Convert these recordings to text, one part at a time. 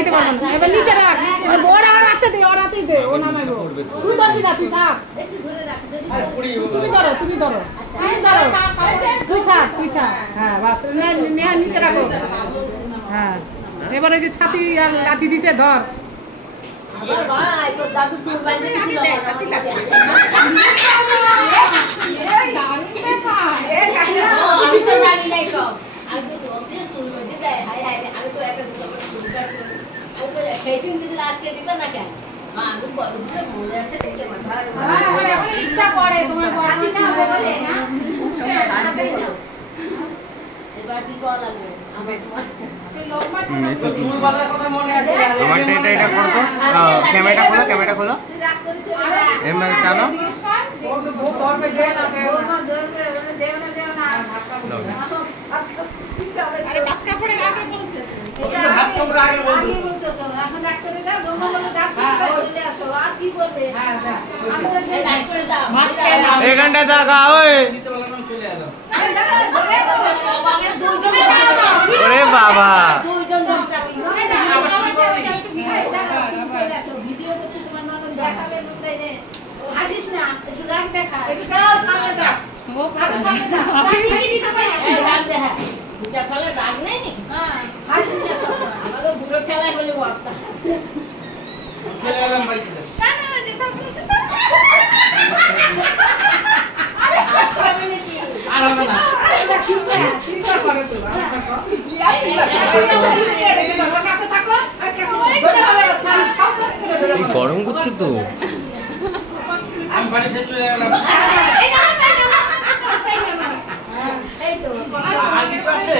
খাইতে পারবো না এবার নিচে রাখ ওর আর রাখতে দে ওর হাতেই দে ও নামাইবো তুই ধরবি না তুই ছাড় একটু ধরে রাখ তুমি ধরো তুমি ধরো তুই ছাড় হ্যাঁ বাস নিচে রাখো হ্যাঁ এবার ওই যে ছাতি আর লাঠি দিছে ধর ভাই তো দাদু চুল বাইন্ধে দিছিল আমি তো জানি না সব আমি তো ওদের চুল বাইন্ধে দেয় হাই হাই আমি তো একটা চুল কাটছি আমি তো সেই দিন দিছিল আজকে দিত না কেন আমি বড় দিছে মনে আছে দেখলে মাথা আমার ইচ্ছা করে তোমার বড় না বলে না এবার কি কল লাগবে আমার সেই লোকমা তো চুল বাঁধার কথা মনে আছে আমারটা এটা করো তো ক্যামেরাটা খোলো তুই রাগ করে চলে যা এমন কেন ও তো বহুত ধরবে যে না দেও না আরে বাত কাপড়ে আগে বলতে এটা হাত কাপড়ে আগে বলতে তো এখন রাগ করে দাও দোমা বলে দাও চলে আসো আর কি করবে হ্যাঁ যা আমাদের রাগ করে দাও এই ঘন্টা টাকা ওই দিতে বললাম আমি চলে এলাম ওরে বাবা দুইজন যাচ্ছি না আবার শুরু করবে একটু চলে আসো ভিডিও করতে তোমার ননদ দেখাবে মুখে রে হাসিস না একটু রাগ দেখা একটু যাও সামনে যা ও আর সামনে যা কি দিতে পারে রাগ দেখা বুঝা সালে রাগ নাই নি হ্যাঁ হাসিস না সব আমাকে বুড়ো ঠেলাই বলে বাপটা চলে এলাম বাড়ি থেকে না যেতে বলেছে আরে হাসবে নাকি আর হবে না এটা কি করে তো আমার কাছে থাকো এই গরম করছে তো আমি বাড়ি থেকে চলে এলাম এই তো আর কিছু আছে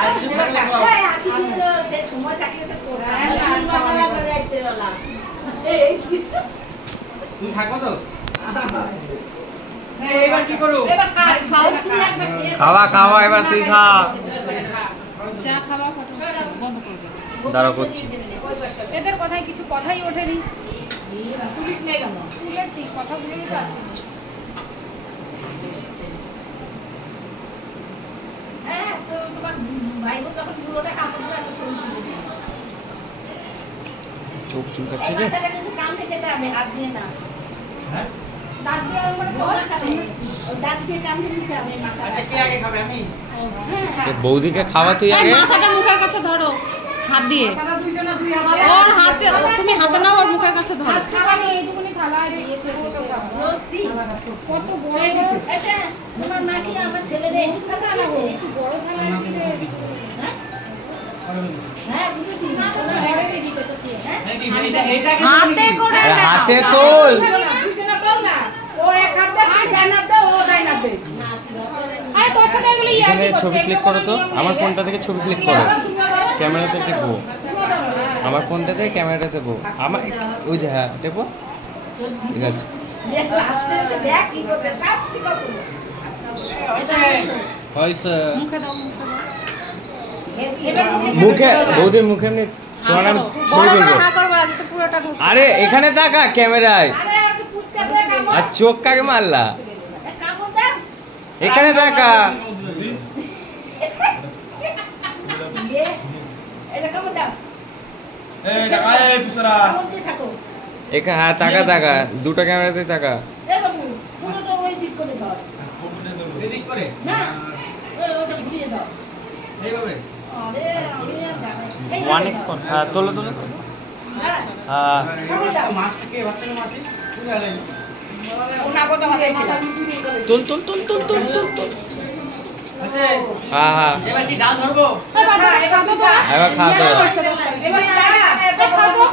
আর কিছু থাকলে আর কিছু তো সে সময় থাকলে সে তুমি থাকো তো এবার কি করো এবার খাও তুমি একবার খাওয়া এবার তুই খা চা খাওয়া বন্ধ করে দাও দাঁড়া করছি এদের কথায় কিছু কথাই ওঠেনি পুলিশ নেই কেন তুলেছি কথাগুলোই তো আসেনি হ্যাঁ তো তোমার ভাই বোন যখন পুরোটা কাপড় দিয়ে আমি শুনছি চোখ চুলকাচ্ছে রে মাথাটা কিছু কাম থেকে যাবে হাত দিয়ে না হ্যাঁ দাঁত দিয়ে আমার তোমার খাবে ওই দাঁত দিয়ে কাম দিতে হবে মাথা আচ্ছা কে আগে খাবে আমি এ বৌদিকে খাওয়া তুই আগে মাথাটা মুখের কাছে ধরো হাত দিয়ে তারা দুইজনা দুই হাতে ওর হাতে তুমি হাতে নাও ওর মুখের কাছে ধরো খাওয়ানি এইটুকুনি থালা দিয়েছে সত্যি কত বড় এই কিছু আচ্ছা তোমার মা কি আমার ছেলেদের একটু থাকা আছে একটু বড় থালা দিলে হ্যাঁ বুঝেছি তোমার ঘরে দিতে তো কি হ্যাঁ এইটা হাতে করে আরে হাতে তোল দুইজনা দাও না ও এক হাত দে ডাইনাত দে ও ডাইনাত দে আরে তোর সাথে এগুলো এখানে ইয়ার্কি ছবি ক্লিক করো তো আমার ফোনটা থেকে ছবি ক্লিক করো ক্যামেরাতে টেপো আমার ফোনটা থেকে ক্যামেরাতে টেপো আমার ওই যে হ্যাঁ টেপো ঠিক আছে দেখ লাস্টে এসে দেখ কি করতে চাস কি করতে হইছে মুখে দাও মুখে বৌদির মুখে এমনি তোমার আমি ছবি বড় করে তুলবো হা করবা যাতে পুরোটা ঢুকে আরে এখানে তাকা ক্যামেরায় আরে একটু পুচকা দে কামড় আর চোখ কাকে মারলা কামড় দাও এখানে তাকা এটা কামড় দাও এই টাকা এই পিছরা কামড় দিয়ে থাকো এখানে হ্যাঁ তাকা দুটো ক্যামেরাতে তাকা এ বাবু পুরোটা ওই দিক করে ধর এদিক করে না ওটা ঘুরিয়ে দাও এইভাবে আরে আমি আর জানাই এই 1x কোন হ্যাঁ তোলো হ্যাঁ হ্যাঁ কামড় দাও মাছটাকে বাচ্চাকে মাসি তুলে আলেন ওনা কত মাথা ঘুরিয়ে করে তুল আচ্ছা হ্যাঁ এবার কি ডাল ধরবো এবার খাওয়া দাওয়া এবার দাঁড়া খাবো